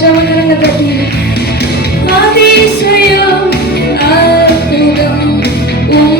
உற்சாகமாக தட்டி அதிசயம் அற்புதம் அழகு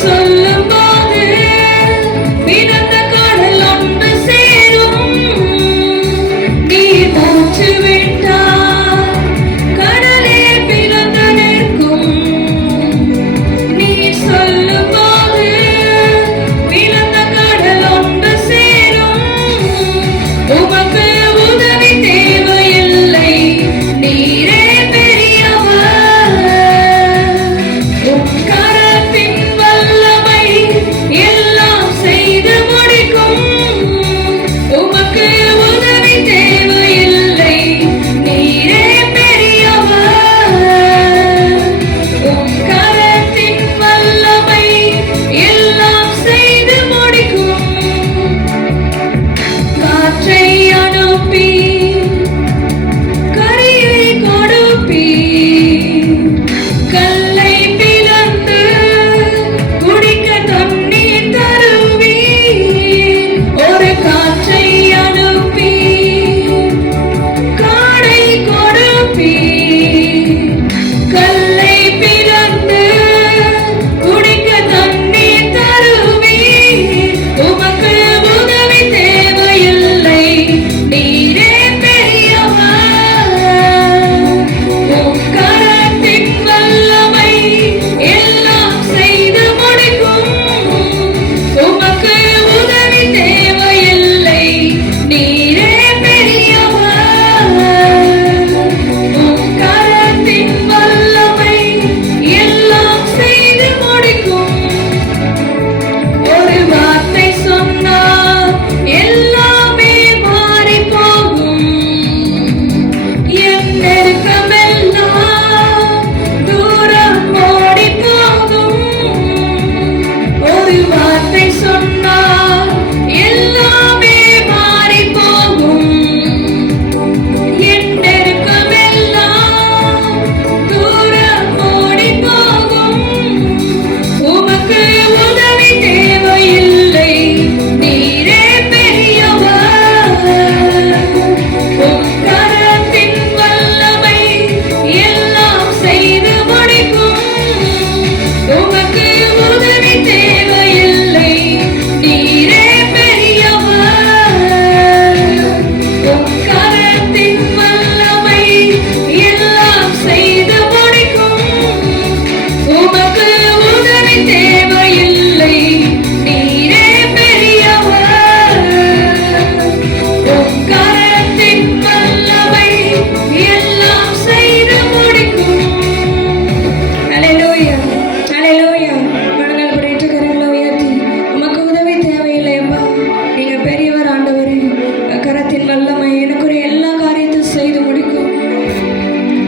சொல்லும்போது பிறந்த கடல் ஒன்று சேரும். நீ மூச்சு விட்டால் கடலே பிறந்து நிற்கும். நீ சொல்லும்போது பிறந்த கடல் ஒன்று சேரும். உமக்கு உதவி தேவையில்லை, நீரே பெரியவர். உம் கரத்தின் வல்லமை எல்லாம் செய்து முடிக்கும். உமக்கு உதவி தேவையில்லை, நீரே பெரியவர். உம் கரத்தின் வல்லமை எல்லாம் செய்து முடிக்கும். காற்றை அனுப்பி கரையை கொடுப்பி, கல்லை பிளந்து குடிக்க தண்ணீர் தருவி. ஒரு காற்றை அனுப்பி காடை கொடுப்பி, கல்லை பிளந்து குடிக்க தண்ணீர் தருவி. உமக்கு உதவி தேவையில்லை, நீரே பெரியவர். உம் கரத்தின் வல்லமை எல்லாம் செய்து முடிக்கும். உமக்கு உதவி தேவையில்லை, நீரே பெரியவர். உம் கரத்தின் வல்லமை எல்லாம் செய்து முடிக்கும். ஒரு வார்த்தை சொன்னால் எல்லாமே மாறி போகும். என் நெருக்கமெல்லாம் தூரம் ஓடி போகும். ஒரு வார்த்தை சொன்னால் எல்லாமே மாறி போகும். என் நெருக்கமெல்லாம் தூரம் ஓடி போகும். உமக்கு உதவி தேவையில்லை, நீரே பெரியவர். உம் கரத்தின் வல்லமை எல்லாம் செய்து முடிக்கும். உமக்கு உதவி தேவையில்லை, நீரே பெரியவர். உம் கரத்தின் வல்லமை எல்லாம் செய்து முடிக்கும். உமக்கு உதவி தேவையில்லை, நீரே பெரியவர். உம் கரத்தின் வல்லமை எல்லாம் செய்து முடிக்கும். அல்லேலூயா, அல்லேலூயா. மனங்கள் குடைத்து கரங்களை உயர்த்தி, உமக்கு உதவி தேவையில்லை அப்பா, நீங்க பெரியவர் ஆண்டவரே. கரத்தின் வல்லமை எனக்குரிய எல்லா காரியத்தையும் செய்து முடிக்கும்.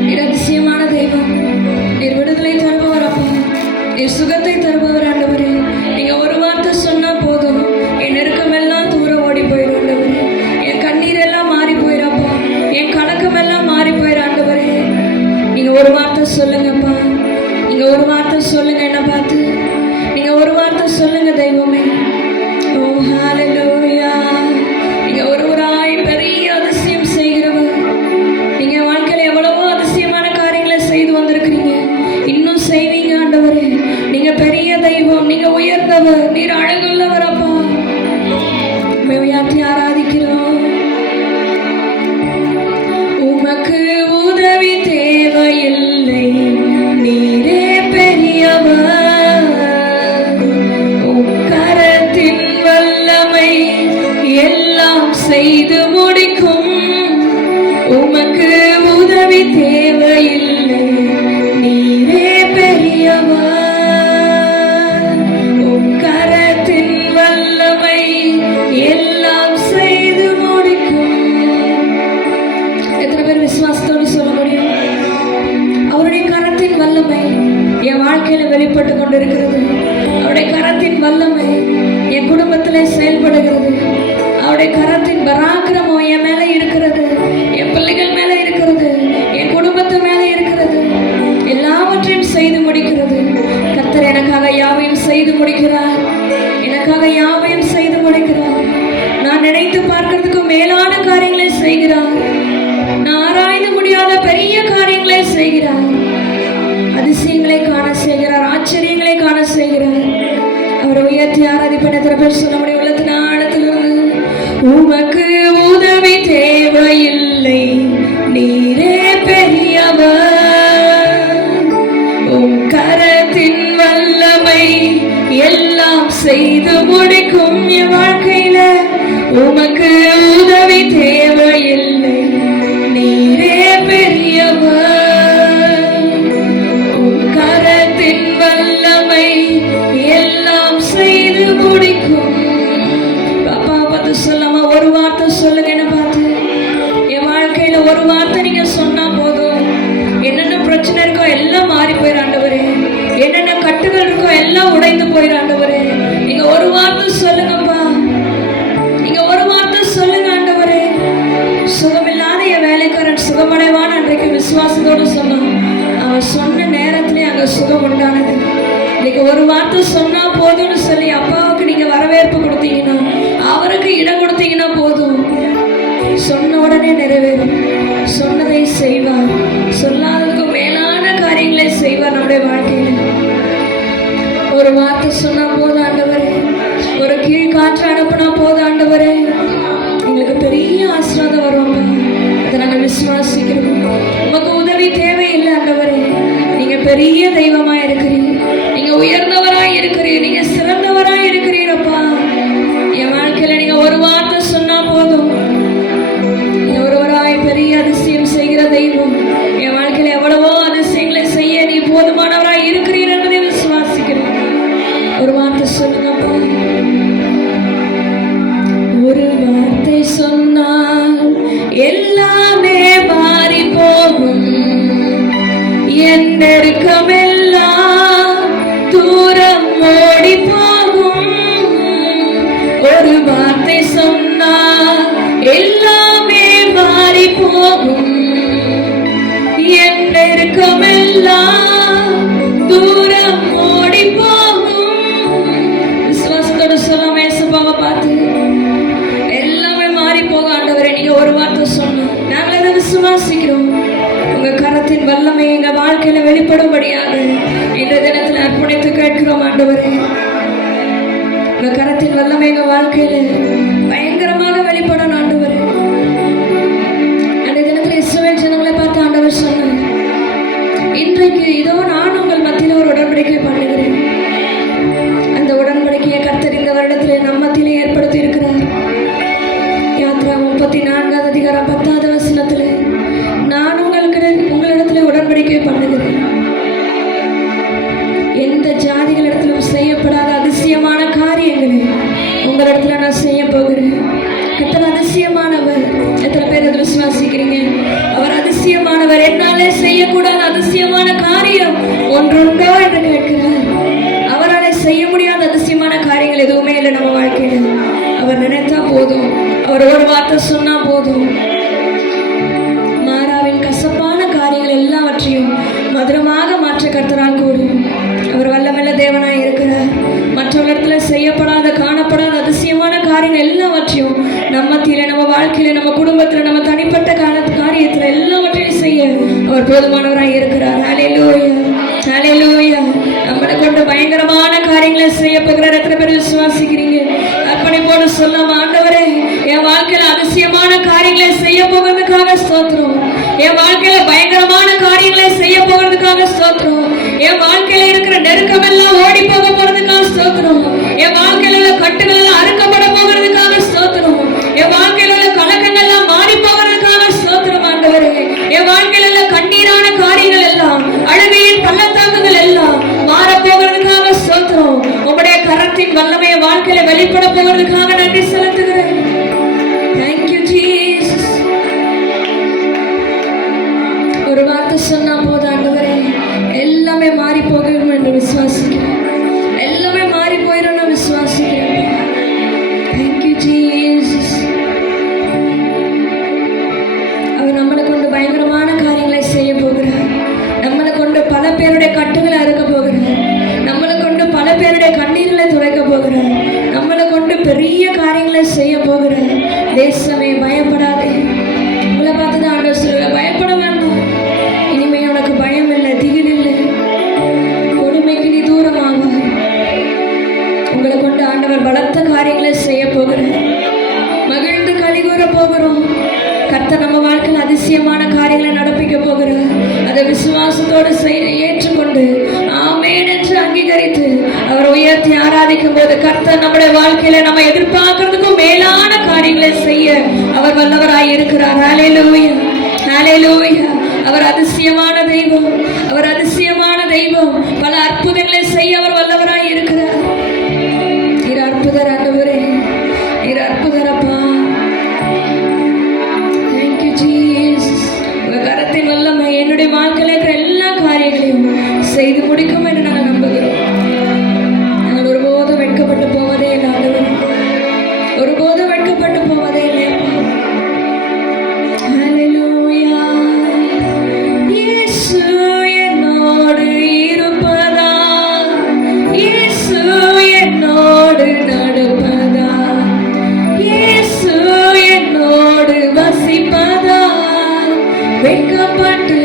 நீர் அதிசயமான தெய்வம், நீர் விடுதலை தருபவர் அப்பா, நீர் சுகத்தை தருபவர் ஆண்டவரே. நீங்க ஒரு வார்த்தை சொன்னா போதும், என் நெருக்கமெல்லாம் தூரம் ஓடி போயிடும் ஆண்டவரே. என் கண்ணீர் எல்லாம் மாறி போயிடப்பா, என் கணக்கமெல்லாம் மாறி போயிடும் ஆண்டவரே. நீங்க ஒரு வார்த்தை சொல்லுங்கப்பா, நீங்க ஒரு வார்த்தை சொல்லுங்க, என்ன பார்த்து நீங்க ஒரு வார்த்தை சொல்லுங்க தெய்வமே. ஓ ஹalleluya. நீங்க ஒருவராய் பெரிய அதிசயம் செய்கிறவர். நீங்க வாழ்க்கையில எவ்வளவோ அதிசயமான காரியங்களை செய்து வந்திருக்கிறீங்க, இன்னும் செய்வீங்க ஆண்டவரே. நீங்க பெரிய தெய்வம், நீங்க உயர்ந்தவர், நீர் அழகுள்ளவர் அப்பா. உம்மை உயர்த்தி ஆராதிக்கிறோம். உமக்கு உதவி தேவையில்லை, நீரே பெரியவர். உம் கரத்தின் வல்லமை எல்லாம் செய்து முடிக்கும். உமக்கு உதவி தேவையில்லை, நீரே பெரியவர். உம் கரத்தின் வல்லமை எல்லாம் செய்து உயர்த்தி ஆராதிப்பேன். எத்தனை பேர் சொல்ல முடியும் உள்ளத்தின் ஆழத்திலிருந்து? உமக்கு உதவி தேவையில்லை, நீரே பெரியவர். உம் கரத்தின் வல்லமை எல்லாம் செய்து முடிக்கும். என் வாழ்க்கையில உமக்கு உதவி தேவையில்லை, நீரே பெரியவர். உம் கரத்தின் வல்லமை எல்லாம் செய்து முடிக்கும். பாப்பா பார்த்து சொல்லாம ஒரு வார்த்தை சொல்லுங்க. என்ன பார்த்து என் வாழ்க்கையில ஒரு வார்த்தை நீங்க சொன்னா போதும். என்னென்ன பிரச்சனை இருக்கோ எல்லாம் மாறி போயிரு ஆண்டவரே. என்னென்ன கட்டுகள் இருக்கோ எல்லாம் உடைந்து போயிரு ஆண்டவரே. நீங்க ஒரு வார்த்தை சொல்லுங்கப்பா. நீங்க ஒரு வார்த்தை சொல்லுங்க ஆண்டவரே. சுகமில்லாத என் வேலைக்காரன் சுகமடைவான் அன்றைக்கு விசுவாசத்தோடு சொன்னான். அவன் சொன்ன நேரத்திலே அங்க சுகம் உண்டானது. இன்னைக்கு ஒரு வார்த்தை சொன்னா போதும்னு சொல்லி அப்பாவுக்கு நீங்க வரவேற்பு கொடுத்தீங்கன்னா, அவருக்கு இடம் கொடுத்தீங்கன்னா போதும். சொன்ன உடனே நிறைவேறும். சொன்னதை செய்வார். சொல்லாததுக்கு மேலான காரியங்களை செய்வார் நம்முடைய வாழ்க்கையில. ஒரு வார்த்தை சொன்னா போதும் ஆண்டவரே. ஒரு கீழ் காற்று அனுப்புனா போதும் ஆண்டவரே. எங்களுக்கு பெரிய ஆசீர்வாதம் வரும். அதை நாங்கள் விசுவாசிக்கிறோம். உமக்கு உதவி தேவையில்லை ஆண்டவரே. நீங்க பெரிய தெய்வமா இருக்கிறீங்க. நீங்க உயர்ந்தவராய் இருக்கிறீர். நீங்க சிறந்தவராய் இருக்கிறீரப்பா. என் வாழ்க்கையில நீங்க ஒரு வார்த்தை சொன்னா போதும். நீங்க ஒருவராய் பெரிய அதிசயம் செய்கிற தெய்வம். என் வாழ்க்கையில எவ்வளவோ அதிசயங்களை செய்ய நீ போதுமானவராய் இருக்கிறீர் என்பதை விசுவாசிக்கிறேன். ஒரு வார்த்தை சொல்லுங்கப்பா. ஒரு வார்த்தை சொன்னால் எல்லாமே மாறி போகும். என் நெருக்கமெல்லாம் தூரம் ஓடி போகும். ஒரு வார்த்தை சொன்னால் எல்லாமே மாறி போகும். என் நெருக்கமெல்லாம் தூரம் ஓடி போகும். விசுவாசத்தோட சொல்லாம ஏசப்பாவை பார்த்து எல்லாமே மாறி போகும் ஆண்டவரே. நீங்க ஒரு வார்த்தை சொன்னோம், நாங்கள் அதை விசுவாசிக்கிறோம். உங்க கரத்தின் வல்லமை எங்க வாழ்க்கையில வெளிப்படும்படியாக இந்த தினத்துல அர்ப்பணித்து கேட்கிறோம் ஆண்டவரே. உங்க கரத்தின் வல்லமை எங்க வாழ்க்கையில பயங்கரமாக வெளிப்படும் ஆண்டவரே. அந்த தினத்துல இஸ்ரவேல் ஜனங்களை பார்த்து ஆண்டவர் சொன்னார், இன்றைக்கு இதோ நான் உங்கள் மத்தியில ஒரு உடன்படிக்கை பண்ணுகிறேன். அந்த உடன்படிக்கையை கர்த்தர் இந்த வருடத்திலே நம் மத்தியிலே ஏற்படுத்தி இருக்கிறார். யாத்ரா 34 அதிகாரம் 10வது வசனத்திலே, நான் உங்களிடத்துல உடன்படிக்கை பண்ணுகிறேன். எந்த ஜாதிகளிடத்திலும் செய்யப்படாத அதிசயமான காரியங்களை உங்களிடத்துல நான் செய்ய போகிறேன். கர்த்தர் அதிசயமானவர். எத்தனை பேர் அதை விசுவாசிக்கிறீங்க? அவர் அதிசயமானவர். என்னாலே செய்யக்கூடாத அதிசயமான காரியம் ஒன்றுண்டோ என்று கேட்கிறார். அவராலே செய்ய முடியாத அதிசயமான காரியங்கள் எதுவுமே இல்லை நம்ம வாழ்க்கையில. அவர் நினைத்தா போதும். அவர் ஒரு வார்த்தை சொன்னா போதும். மாறாவின் கசப்பான காரியங்கள் எல்லாவற்றையும் மதுரமாக மாற்ற கர்த்தரால் கூடும். அவர் வல்லமையுள்ள தேவனாய் இருக்கிறார். மற்றவர்களிடத்துல செய்யப்படாத காணப்படாத அதிசயமான காரியங்கள் எல்லாவற்றையும் நம்ம மத்தியில, நம்ம வாழ்க்கையில, நம்ம குடும்பத்துல, நம்ம தனிப்பட்ட காரியத்துல எல்லாவற்றையும் செய்ய அவர் போதுமானவராய் இருக்கிறார். ஹல்லேலூயா, ஹல்லேலூயா. நம்மளை கொண்டு பயங்கரமான காரியங்களை செய்ய போகிறார். எத்தனை பேர் விசுவாசிக்கிறீங்க? அர்ப்பணிப்போடு சொல்லாம, ஆண்டவரே என் வாழ்க்கையில அதிசயமான காரியங்களை செய்ய போகிறதுக்காக ஸ்தோத்திரம். என் வாழ்க்கையில பயங்கரமான காரியங்களை செய்ய போகிறதுக்காக ஸ்தோத்திரம். என் வாழ்க்கையில இருக்கிற நெருக்கம் எல்லாம் ஓடி போக போறதுக்காக ஸ்தோத்திரம். என் வாழ்க்கையில உள்ள கட்டுகள் எல்லாம் அறுக்கப்பட போகிறதுக்காக ஸ்தோத்திரம். என் வாழ்க்கையில உள்ள கலக்கங்கள் எல்லாம் மாறி போகிறதுக்காக ஸ்தோத்திரம் ஆண்டவரே. என் வாழ்க்கையில உள்ள கண்ணீரான காரியங்கள் எல்லாம், அழுகையின் பள்ளத்தாக்குகள் எல்லாம் மாற போகிறதுக்காக ஸ்தோத்திரம். உங்களுடைய கரத்தின் வல்லமையை வாழ்க்கையில வெளிப்பட போகிறதுக்காக நன்றி செலுத்துகிறேன். Thank you Jesus. ஒரு வார்த்தை சொன்னா போதும் ஆண்டவரே, எல்லாமே மாறி போகணும் என்று விசுவாசிக்கிறேன். எல்லாமே மாறி போயிடும் விசுவாசிக்கிறேன். Thank you Jesus. அவர் நம்மளை கொண்டு பயங்கரமான காரியங்களை செய்ய போகிறார். நம்மளை கொண்டு பல பேருடைய கட்டுகளை அறுக்க போகிறார். நம்மளை கொண்டு பல பேருடைய கண்ணீர்களை துடைக்க போகிறார். நம்மளை கொண்டு பெரிய காரியங்களை செய்ய போகிறார். தேசமே பயப்படாதே. உங்களை பார்த்துதான் ஆண்டவர் சொல்லுங்க, பயப்பட வேண்டாம். இனிமே உனக்கு பயம் இல்லை, திகில் இல்லை. கொடுமைக்கு நீ தூரமாக. உங்களை கொண்டு ஆண்டவர் பலத்த காரியங்களை செய்ய போகிறார். மகிழ்ந்து கலிகூற போகிறோம். கர்த்தர் நம்ம வாழ்க்கையில் அதிசயமான காரியங்களை நடப்பிக்க போகிறார். அதை விசுவாசத்தோடு ஏற்றுக்கொண்டு ஆமென் என்று அங்கீகரித்து அவர் உயர்த்தி ஆராதிக்கும் போது கர்த்தர் நம்முடைய வாழ்க்கையில நம்ம எதிர்பார்க்கிறதுக்கும் மேலான காரியங்களை செய்ய அவர் வல்லவராய் இருக்கிறார். ஹல்லேலூயா, ஹல்லேலூயா. அவர் அதிசயமான தெய்வம், அவர் அதிசயமான தெய்வம். பல அற்புதங்களை செய்ய அவர் வல்லவராய் இருக்கிறார். நீர் அற்புதர் ஆண்டவரே, நீர் அற்புதரப்பா. Thank you Jesus. உங்கள் கரத்தின் வல்லமை என்னுடைய வாழ்க்கையில் இருக்கிற எல்லா காரியங்களையும் செய்து முடிக்கும் என்று நாங்கள் நம்புகிறோம். நாங்கள் ஒருபோதும் வெட்கப்பட்டு போவதே இல்லை ஆண்டவரே, ஒருபோதும் வெட்கப்பட்டு போவதே இல்லை. ஹல்லேலூயா. இயேசு என்னோடு இருப்பதா, இயேசு என்னோடு நடப்பதா, இயேசு என்னோடு வசிப்பதா, வெட்கப்பட்டு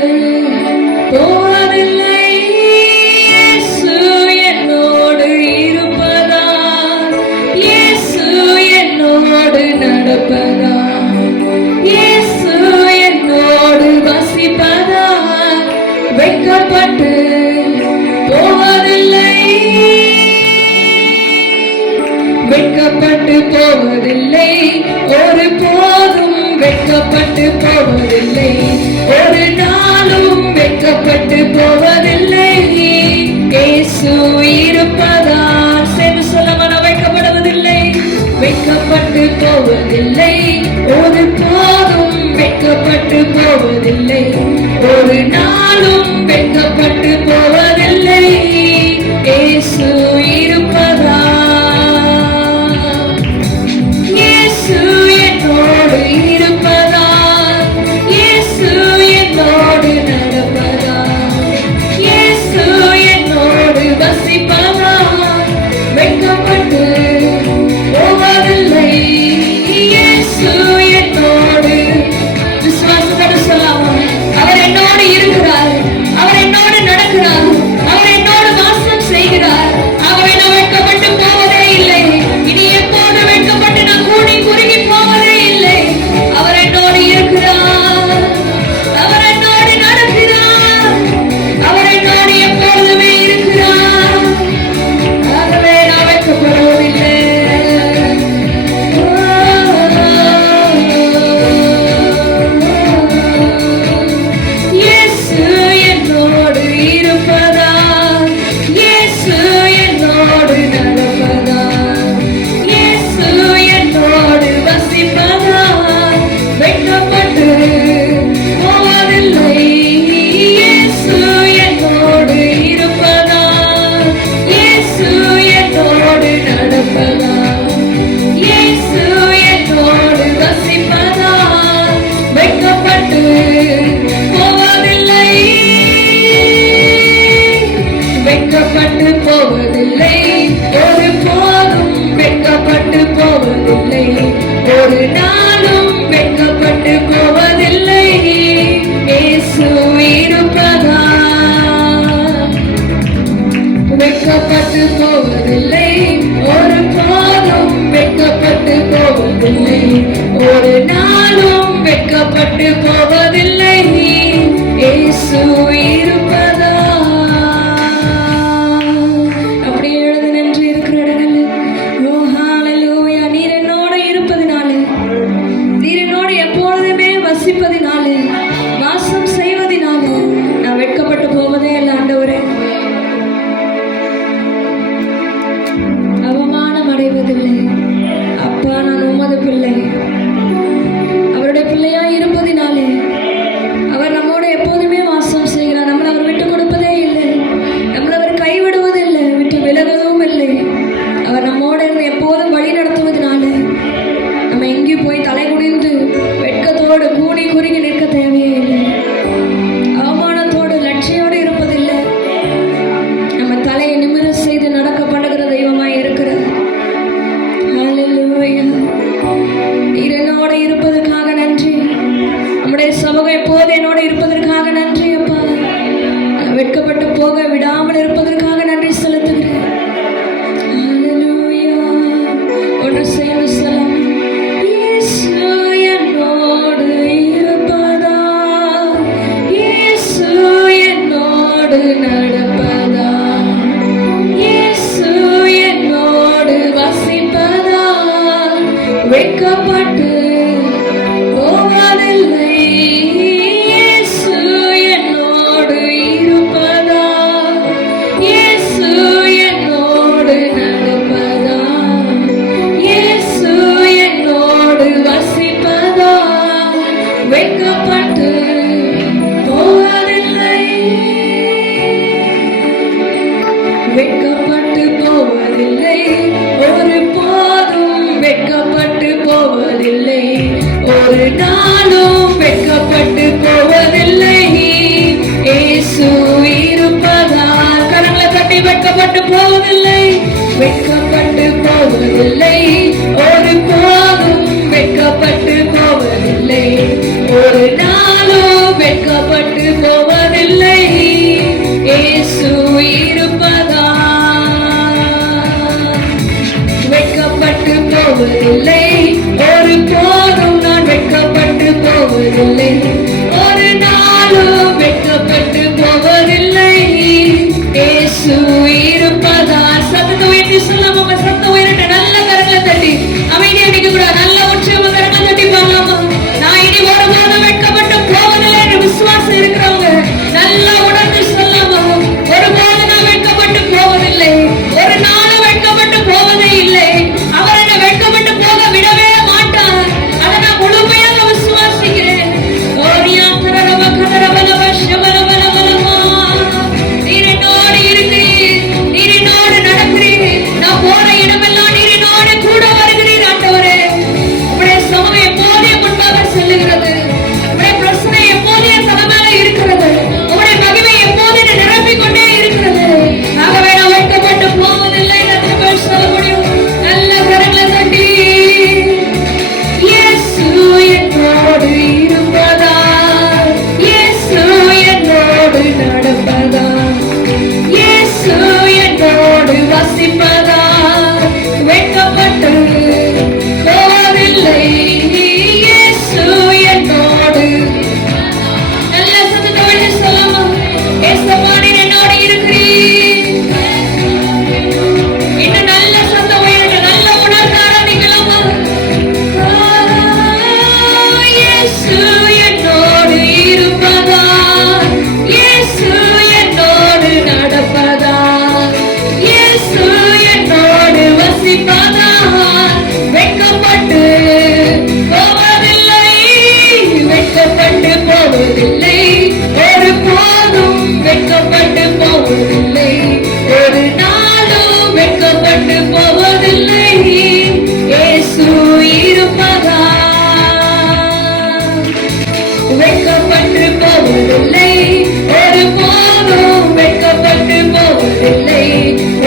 போவதில்லை. இயேசு என்னோடு இருப்பதா, இயேசு என்னோடு நடப்பதா, இயேசு என்னோடு வசிப்பதா, வெட்கப்பட்டு போவதில்லை, வெட்கப்பட்டு போவதில்லை, ஒரு போதும் வெட்கப்பட்டு போவதில்லை, ஒரு நாளும் வெட்கப்பட்டு போவதில்லை. இயேசு இருப்பதால் சேர்ந்து சொல்லமான வெட்கப்படுவதில்லை, வெட்கப்பட்டு போவதில்லை, ஒரு போதும் வெட்கப்பட்டு போவதில்லை, ஒரு நாளும் வெட்கப்பட்டு போவதில்லை. இயேசு இருப்பதா, இயேசு என்னோடு இருப்பதா, இயேசு என்னோடு நடப்பதா, இயேசு என்னோடு வசிப்பதா, வெட்கப்பட்டு போவதில்லை. இயேசு என்னோடு, விசுவாசத்தோடு சொல்லாமா, அவர் என்னோடு இருக்கிறார், அவர் என்னோடு நடக்கிறார், அவர் என்னோடு வாசம் செய்கிறார். ஆகவே நான் வெட்கப்பட்டு போவதே இல்லை. இனி எப்போது வெட்கப்பட்டு நான் கூடி குறுகி போவதே இல்லை. அவர் என்னோடு இருக்கிறார், அவர் என்னோடு நடக்கிறார், அவர் என்னோடு எப்பொழுதுமே இருக்கிறார். ஆகவே நான் வெட்கப்படுவதில்லை. இயேசு என்னோடு இருப்பதா, இயேசு என்னோடு நடப்பதா, இயேசு என்னோடு வசிப்பதா, வெட்கப்பட்டு போவதில்லை. இயேசு என்னோடு இருப்பதா, இயேசு என்னோடு நடப்பதா, இயேசு என்னோடு வசிப்பதா, வெட்கப்பட்டு போவதில்லை, வெட்கப்பட்டு போவதில்லை, ஒரு போதும் வெட்கப்பட்டு போவதில்லை, ஒரு நாளும் வெட்கப்பட்டு போவதில்லை. இயேசு இருப்பதா, வெட்கப்பட்டு போவதில்லை, ஒரு போதும் வெட்கப்பட்டு போவதில்லை, ஒரு நாளும் வெட்கப்பட்டு போவதில்லை. இயேசு இருப்பதா. அப்படியே எழுந்து நின்று இருக்கிற இடங்களில், ஓ ஹல்லேலூயா, நீர் என்னோடு இருப்பதினாலே, நீர் என்னோடு எப்பொழுதுமே வசிப்பதினாலே, வாசம் செய்வதினாலே நான் வெட்கப்பட்டு போவதே இல்லை ஆண்டவரே. அவமானம் அடைவதில்லை. அப்பா, நான் உமது பிள்ளை. அவருடைய பிள்ளையாய் இருப்பதினாலே அவர் நம்மோடு எப்போதுமே வாசம் செய்கிறார். வெட்கப்பட்டு போவதில்லை. இயேசு என்னோடு இருப்பதா, இயேசு என்னோடு நடப்பதா, இயேசு என்னோடு வசிப்பதா, வெட்கப்பட்டு போவதில்லை, வெட்கப்பட்டு போவதில்லை, ஒரு போதும் வெட்கப்பட்டு போவதில்லை, ஒரு நாளும் வெட்கப்பட்டு போவதில்லை. இயேசு இருப்பதால் கரங்களை தட்டி வெட்கப்பட்டு போவதில்லை, வெட்கப்பட்டு போவதில்லை, ஒரு போதும் வெட்கப்பட்டு போவதில்லை, ஒரு நாளும் வெட்கப்பட்டு போவதில்லை. இயேசு இருப்பதால் வெட்கப்பட்டு போவதில்லை, ஒரு போதும் நான் வெட்கப்பட்டு போவதில்லை, ஒரு நாளும் வெட்கப்பட்டு போவதில்லை. இயேசு இருப்பதால் சத்தத்தை உயர்த்தி சொல்லாம, சத்தம் உயர்த்த நல்ல கரங்களை தட்டி அமைதியா நிக்க கூட நல்ல உற்சாகமா கரங்களை தட்டி பாடலாமா? நான் இனி ஒருபோதும் வெட்கப்பட்டு போவதில்லை என்று விசுவாசம் இருக்கிறவங்க நல்லா உணர்ந்து சொல்லாமா? ஒருபோது நான் வெட்கப்பட்டு போவதில்லை, ஒரு நாளும் வெட்கப்பட்டு போவதே இல்லை. அவர் என்னை வெட்கப்பட்டு போக விடவே மாட்டார். அதை நான் முழுமையாக விசுவாசிக்கிறேன். நீர் என்னோடு இருக்கிறீர், நீர் என்னோடு நடக்கிறீர், நான் போற இடமெல்லாம் நீர் என்னோடு கூட வருகிறீர். ஆண்டவரே, உம்முடைய சமம் எப்போதே முன்பாக செல்லுகிறது, உம்முடைய பிரச்சனை எப்போதே தலைமையில இருக்கிறது, உம்முடைய மகிமை எப்போது நிரப்பிக் கொண்டே இருக்கிறது. ஆகவே நான் வெட்கப்பட்டு போவதில்லை. சொல்ல முடியும் நல்ல கரங்களை தட்டி. இயேசு என்னோடு இருப்பதா, இயேசு என்னோடு நடப்பதா, இயேசு என்னோடு வசிப்பதா, வெட்கப்பட்டு போவதில்லை. இயேசு என்னோடு நல்ல சத்தத்தோடு சொல்லமா? ஏசப்பா நீர் என்னோடு இருக்கிறீர். இன்னும் நல்ல சத்தம் உயர்த்த நல்ல உணர்த்த ஆரம்பிக்கலாமா? இயேசு என்னோடு இருப்பதா, இயேசு என்னோடு நடப்பதா, இயேசு என்னோடு வசிப்பதா, வெட்கப்பட்டு போவதில்லை, வெட்கப்பட்டு போவதில்லை, ஒரு போதும் வெட்கப்பட்டு போவதில்லை, ஒரு நாளும் வெட்கப்பட்டு போவதில்லை. இயேசு இருப்பதா வெட்கப்பட்டு போவதில்லை, ஒரு போதும் வெட்கப்பட்டு போவதில்லை,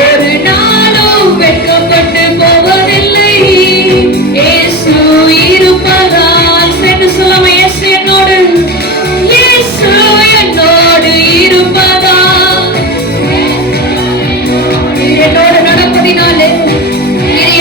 ஒரு நாளும் வெட்கப்பட்டு போவதில்லை. இயேசு இருப்பதால் சென்று சொல்லாம? இயேசு என்னோடு, இயேசு என்னோடு இருப்பதா, என்னோடு நடப்பதினாலே இது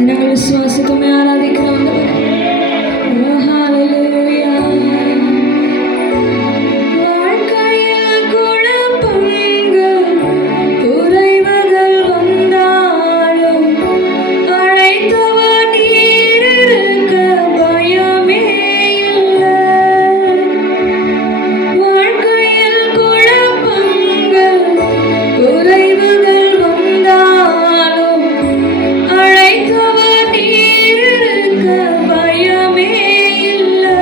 அதை நாங்கள் விசுவாசத்துமே ஆராதிக்கிறோம் ஆண்டவரே. ஓ ஹalleluya. வாழ்க்கையில் குழப்பங்கள் குறைவுகள் வந்தாலும் அழைத்தவர் நீர் இருக்க பயமே இல்லை. வாழ்க்கையில் குழப்பங்கள் குறைவுகள் வந்தாலும் அழைத்தவர் நீர் இருக்க பயமே இல்லை.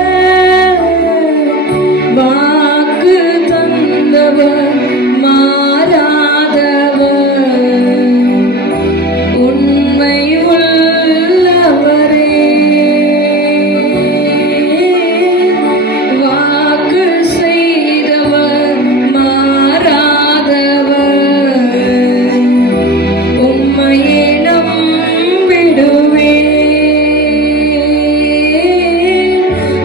வாக்கு தந்தவர் மாறாதவர், உண்மை உள்ளவரே. வாக்கு செய்தவர் மாறாதவர், உம்மையே நம்பிடுவே.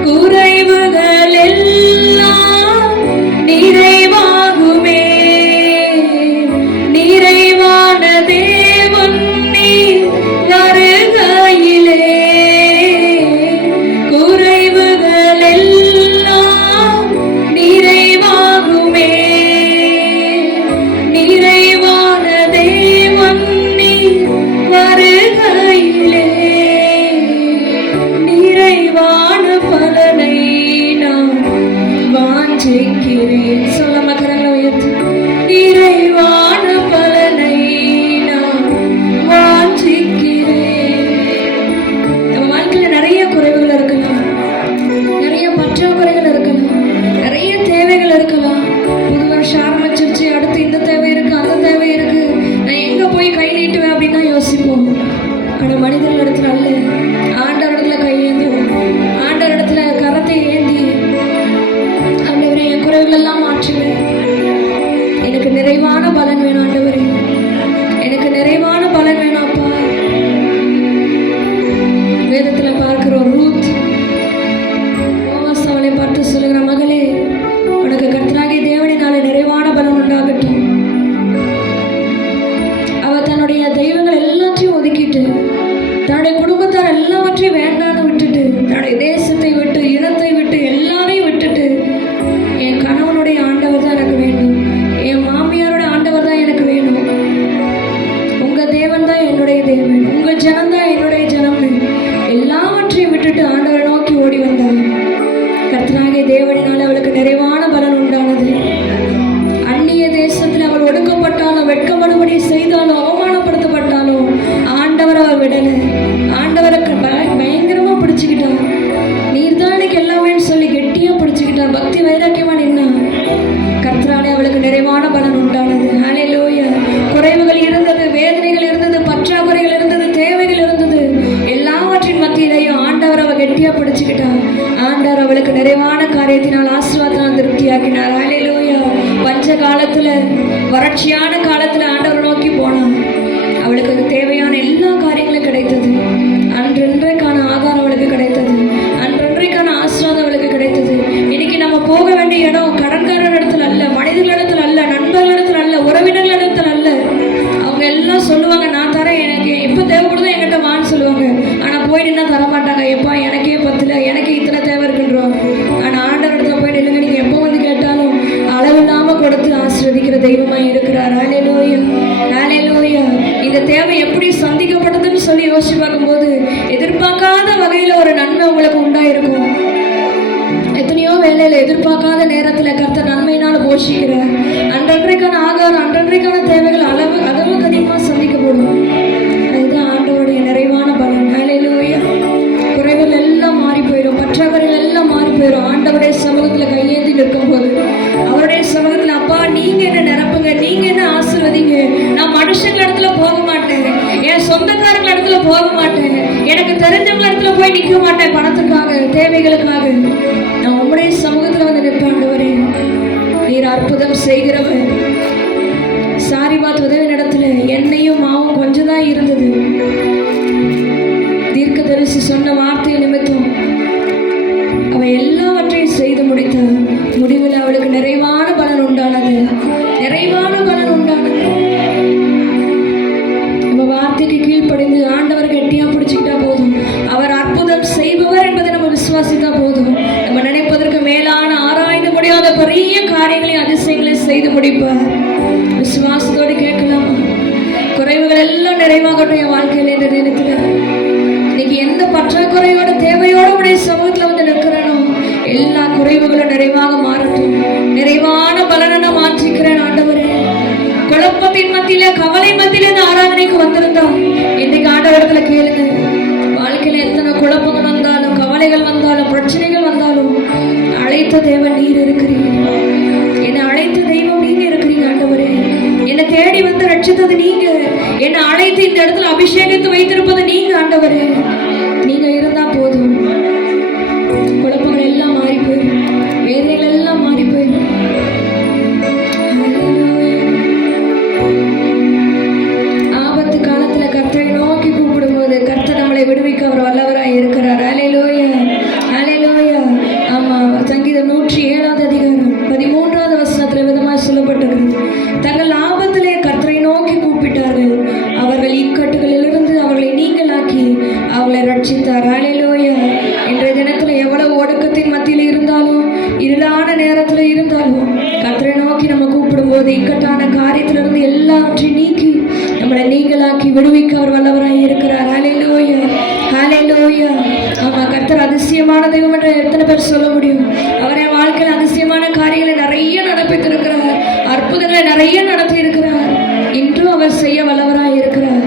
குறைவுகள் எல்லாம் நிறைவாகுமே. நிறைவான தேவன் நீர் வருகையிலே. குறைவுகள் எல்லாம் நிறைவாகுமே. நிறைவான தேவன் நீர் வருகையிலே. நிறைவான பலனை நான் வாஞ்சிக்கிறேன். சொல்ல மக்கரங்களை உயர்த்தி. நிறைவான பலனை நான் வாஞ்சிக்கிறேன். நம்ம வாழ்க்கையில நிறைய குறைவுகள் இருக்கலாம், நிறைய பற்றாக்குறைகள் இருக்கலாம், நிறைய தேவைகள் இருக்கலாம். புது வருஷம் ஆரம்பிச்சிருச்சு, அடுத்து இந்த தேவை இருக்கு, அந்த தேவை இருக்கு, நான் எங்க போய் கை நீட்டுவேன் அப்படின்னு தான் யோசிப்போம். ஆனா மனிதர்கள் இடத்துல அல்ல, ஆண்டவர் இடத்துல கையேந்துவோம். ஆண்டவர் இடத்துல கரத்தை ஏந்தி, ஆண்டவரே என் குறைவுகள் எல்லாம் மாற்றுங்க, எனக்கு நிறைவான பலன் வேணும் ஆண்டவரே, எனக்கு நிறைவான பலன் வேணும் அப்பா. வேதத்துல பார்க்கிறோம், ரூத் போவாஸ் அவளை பார்த்து சொல்லுகிற, மகளே உனக்கு கர்த்தராகிய தேவனினாலே நிறைவான பலன் உண்டாகட்டும். அவ தன்னுடைய தெய்வங்கள் எல்லாத்தையும் ஒதுக்கிட்டு, தன்னுடைய குடும்பத்தார் எல்லாவற்றையும் வேண்டான்னு விட்டுட்டு, தன்னுடைய தேசத்தை விட்டு, இனத்தை விட்டு, எல்லாரையும் விட்டுட்டு, என் கணவனுடைய ஆண்டவர் தான் எனக்கு வேணும், என் மாமியாரோட ஆண்டவர் தான் எனக்கு வேணும், உங்க தேவன் தான் என்னுடைய தேவன், உங்க ஜனம் தான் என்னுடைய ஜனம்னு எல்லாவற்றையும் விட்டுட்டு ஆண்டவரை நோக்கி ஓடி வந்தாள். கர்த்தராகிய தேவனினால அவளுக்கு நிறைவான பலன் உண்டானது. அந்நிய தேசத்தில் அவள் ஒடுக்கப்பட்டாலும், வெட்கப்படும்படி செய்தாலும், அவமானப்படுத்தப்பட்டாலும் ஆண்டவர் அவள் விடல. ஆண்டவருக்கு பயங்கரமா பிடிச்சுக்கிட்டான். நீர் தான் எனக்கு எல்லாமே சொல்லி கெட்டியா பிடிச்சுக்கிட்டார். பக்தி வைராக்கியமா நின்னா. கர்த்தராலே அவளுக்கு நிறைவான பலன் உண்டானது. ஹல்லேலூயா. குறைவுகள் இருந்தது, வேதனைகள் இருந்தது, பற்றாக்குறைகள் இருந்தது, தேவைகள் இருந்தது. எல்லாவற்றின் மத்தியிலையும் ஆண்டவர் அவள் கெட்டியா பிடிச்சுக்கிட்டான். ஆண்டவர் அவளுக்கு நிறைவான காரியத்தினால் ஆசீர்வாதத்தினால் திருப்தியாக்கினார். ஹல்லேலூயா. பஞ்ச காலத்துல, வறட்சியான காலத்துல ஆண்டவர் நோக்கி போனான். அவளுக்கு தேவையான எல்லா காரியங்களும் கிடைத்தது. அன்றன்றைக்கான ஆகாரம் அவளுக்கு கிடைத்தது. அன்றன்றைக்கான ஆசீர்வாதம் அவளுக்கு கிடைத்தது. இன்னைக்கு நம்ம போக வேண்டிய இடம் கடன்காரர் இடத்துல அல்ல, மனிதர்கள் இடத்துல அல்ல, நண்பர்கள் இடத்துல அல்ல, உறவினர்கள் இடத்துல அல்ல. அவங்க எல்லாம் சொல்லுவாங்க, நான் தரேன், எனக்கு எப்போ தேவைப்படுதோ என்கிட்ட வான்னு சொல்லுவாங்க. ஆனா போய் நின்னா தரமாட்டாங்க. எப்பா எனக்கே பத்துல, எனக்கு இத்தனை தேவை இருக்குன்றோம். ஆனா ஆண்டவர் இடத்துல போய் நில்லுங்க, நீங்க எப்போ வந்து கேட்டாலும் அளவில்லாம கொடுத்து ஆசீர்வதிக்கிற தெய்வமா இருக்கிறார். ஹல்லேலூயா. ஹல்லேலூயா. இந்த தேவை எப்படி சந்திக்கப்பட்டதுன்னு சொல்லி யோசிச்சு பார்க்கும்போது எதிர்பார்க்காத வகையில ஒரு நன்மை உங்களுக்கு உண்டாயிருக்கும். எத்தனையோ வேலையில எதிர்பார்க்காத நேரத்துல கர்த்தர் நன்மையினால போஷிக்கிறார். அன்றன்றைக்கான ஆகாரம், அன்றன்றைக்கான தேவைகள் அளவுக்கு அதிகமா சந்திக்கப்படும். அதுதான் ஆண்டவருடைய நிறைவான பலன். ஹல்லேலூயா. குறைகள் எல்லாம் மாறி போயிடும், பற்றாக்குறைகள் எல்லாம் மாறி போயிடும். ஆண்டவருடைய சமூகத்துல கையேந்தி நிற்கும் போது, அவருடைய சமூகத்துல, அப்பா நீங்க என்ன நிரப்புங்க, நீங்க என்ன ஆசீர்வதிங்க. நான் மனுஷங்க இடத்துல போக மாட்டேன், என் சொந்தக்காரங்க இடத்துல போக மாட்டேன், எனக்கு தெரிஞ்சவங்க இடத்துல போய் நிற்க மாட்டேன். பணத்துக்காக, தேவைகளுக்காக நான் உங்களுடைய சமூகத்துல வந்து நிற்பேன். ஆண்டவரே நீர் அற்புதம் செய்கிறவர். சாரிபாத் உதவி இடத்துல எண்ணெயும் மாவும் கொஞ்சம் தான் இருந்தது. தீர்க்கதரிசி சொன்ன வார்த்தை நிமித்தம் அவ எல்லாவற்றையும் செய்து முடித்தார். முடிவில் அவளுக்கு நிறைவான பலன் உண்டானது. நிறைவான பலன் உண்டானது. நம்ம வார்த்தைக்கு கீழ்ப்படிந்து ஆண்டவர் கெட்டியா பிடிச்சு மனக்குறையோட தேவையோட உடைய சமூகத்துல வந்து நிற்கிறேனோ எல்லா குறைவுகளும் நிறைவாக மாறட்டும். நிறைவான பலனை மாற்றிக்கிறேன் ஆண்டவரே. குழப்பத்தின் மத்தியில கவலை மத்தியில இந்த ஆராதனைக்கு வந்திருந்தா இன்னைக்கு ஆண்டவரத்துல கேளுங்க. வாழ்க்கையில எத்தனை குழப்பங்கள் வந்தாலும் கவலைகள் வந்தாலும் பிரச்சனைகள் வந்தாலும் அழைத்த தேவன் நீர் இருக்கிறீங்க. என்னை அழைத்த தெய்வம் நீங்க இருக்கிறீங்க ஆண்டவரே. என்னை தேடி வந்து ரட்சித்தது நீங்க. என்னை அழைத்து இந்த இடத்துல அபிஷேகத்தை வைத்திருப்பது நீங்க ஆண்டவரே. நீங்க இருந்தா போதும். குழப்பங்கள் எல்லாம் மாறி போயிடும். வேதனைகள் எல்லாம் மாறி போயிடும். ஆபத்து காலத்துல கர்த்தரை நோக்கி கூப்பிடும் போது கர்த்தர் நம்மளை விடுவிக்க அவர் வல்லவராய் இருக்கிறார். ஹல்லேலூயா, ஹல்லேலூயா. ஆமா, சங்கீதம் 107 அதிகாரம் 13வது வசனத்துல விதமாக சொல்லப்பட்டிருக்கிறது. தங்கள் ஆபத்திலே கர்த்தரை நோக்கி கூப்பிட்டார்கள், அவர்கள் இக்கட்டுகளிலிருந்து அவர்களை நீங்களாக்கி அவளை ரட்சித்தார். ஹல்லேலூயா. இன்றைய தினத்துல எவ்வளவு ஒடுக்கத்தின் மத்தியில் இருந்தாலும் இருளான நேரத்துல இருந்தாலும் கர்த்தரை நோக்கி நம்ம கூப்பிடும் போது இக்கட்டான காரியத்திலிருந்து எல்லாவற்றையும் நீக்கி நம்மளை நீங்களாக்கி விடுவிக்க அவர் வல்லவராய் இருக்கிறார். ஹல்லேலூயா, ஹல்லேலூயா. ஆமா, கர்த்தர் அதிசயமான தெய்வம் என்று எத்தனை பேர் சொல்ல முடியும்? அவரை வாழ்க்கையில் அதிசயமான காரியங்களை நிறைய நடப்பித்திருக்கிறார். அற்புதங்களை நிறைய நடத்தி இருக்கிறார். இன்றும் அவர் செய்ய வல்லவராய் இருக்கிறார்.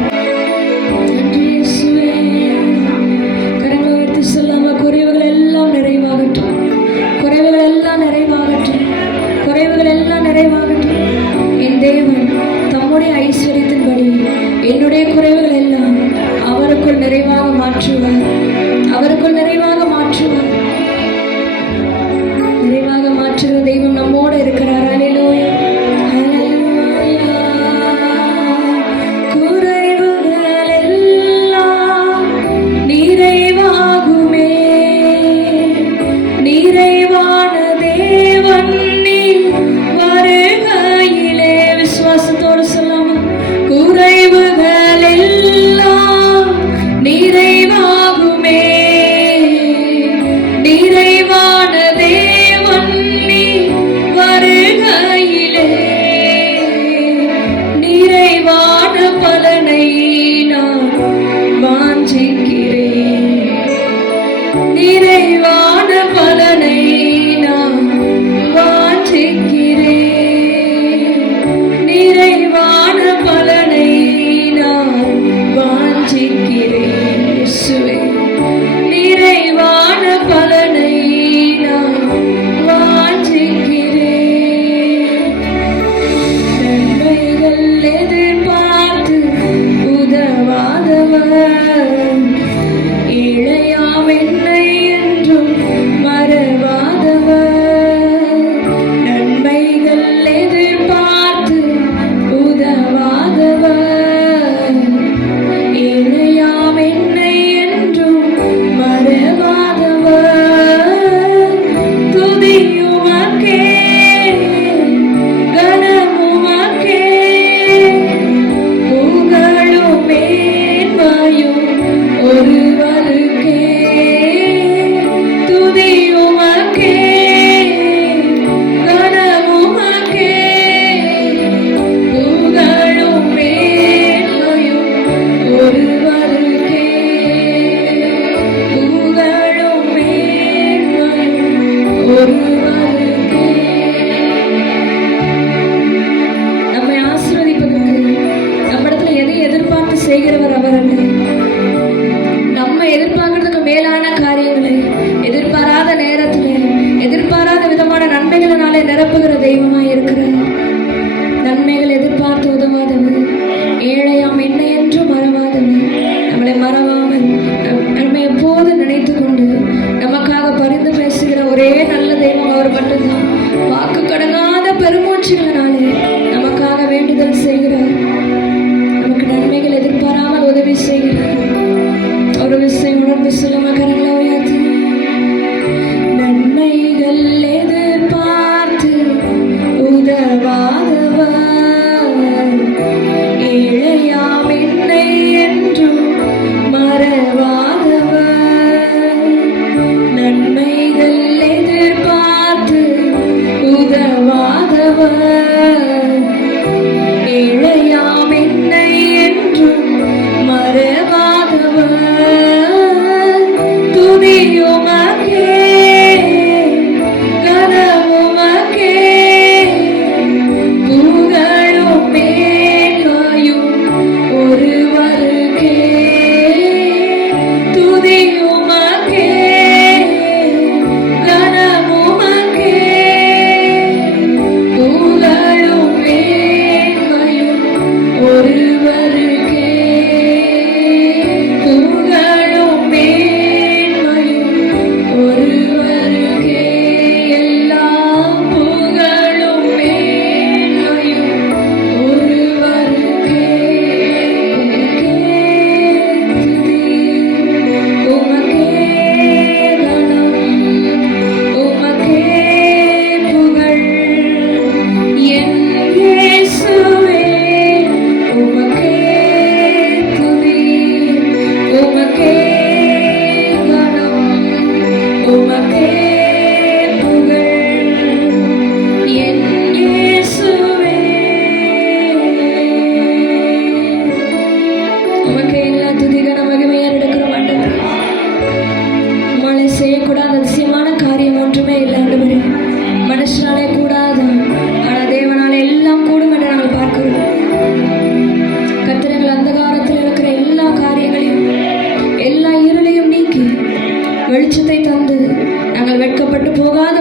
கரங்களை உயர்த்தி சொல்லாம குறைவுகள் எல்லாம் நிறைவாகட்டும், குறைவுகள் எல்லாம் நிறைவாகட்டும், குறைவுகள் எல்லாம் நிறைவாகட்டும். என் தேவன் தம்முடைய ஐஸ்வர்யத்தின்படி என்னுடைய குறைவுகள் எல்லாம் அவருக்குள் நிறைவாக மாற்றுவார். அவருக்குள் நிறைவாக மாற்றுவார். நிறைவாக மாற்றுகிற தெய்வம் நம்மோடு இருக்கிறார். ஹல்லேலூயா, ஹல்லேலூயா. குறைவுகள் எல்லாம் நிறைவாகுமே. நிறைவான தேவன் நீ வருகையிலே. விசுவாசத்தோடு சொல்லாம குறைவுகள் எல்லாம் நிறைவாகுமே. நிறைவான தேவன் நீ வருகையிலே. நிறைவான பலனை நான் வாஞ்சிக்கிறேன். நிறைவான பலனை நான் வாஞ்சிக்கிறேன். நிறைவான பலனை நான் வாஞ்சிக்கிறேன். இயேசுவே, நிறைவான பலனை நான் வாஞ்சிக்கிறேன். நன்மைகள் எதிர்பார்த்து உதவாதவர், ஏழையாம் என்னை என்றும் மறவாதவர். நன்மைகள் எதிர்பார்த்து உதவாதவர், ஏழையாம் என்னை என்றும் மறவாதவர். துதியுமக்கே, கனமுமக்கே, புகழும் மேன்மையும் ஒருவருக்கே. துதியுமக்கே, கனமுமக்கே, புகழும் மேன்மையும் ஒருவருக்கே. புகழும் மேன்மையும் ஒருவருக்கே. நம்மை ஆசீர்வதிப்பதற்கு நம்மிடத்துல எதை எதிர்பார்த்து செய்கிறவர் அவர் அல்ல. நம்ம எதிர்பார்க்கறதுக்கு மேலான காரியங்களை எதிர்பாராத நேரத்துல எதிர்பாராத விதமான நன்மைகளினாலே நிரப்புகிற தெய்வமாய் இருக்கிறார். நன்மைகள் எதிர்பார்த்து உதவாதவர், ஏழையாம் என்னை என்று மறவாதவர். நம்மளை மறவாமல் நம்மை எப்போது நினைத்து கொண்டு நமக்காக பரிந்து பேசுகிற ஒரே நல்ல தெய்வம் அவர் மட்டும்தான். வாக்கு கடங்காத பெருமூச்சுகளினாலே நமக்காக வேண்டுதல் செய்கிறார். நமக்கு நன்மைகள் எதிர்பாராமல் உதவி செய்கிறார். ஒரு விஷயம் உணர்ந்து சொல்லுமா, கரங்களை உயர்த்தி. நன்மைகள் எதிர்பார்த்து உதவாதவர், ஏழையாம் என்னை என்றும் மறவாதவர். நன்மைகள் எதிர்பார்த்து உதவாதவர், ஏழையாம் என்னை என்றும் மறவாதவர். வெட்கப்பட்டு போகாத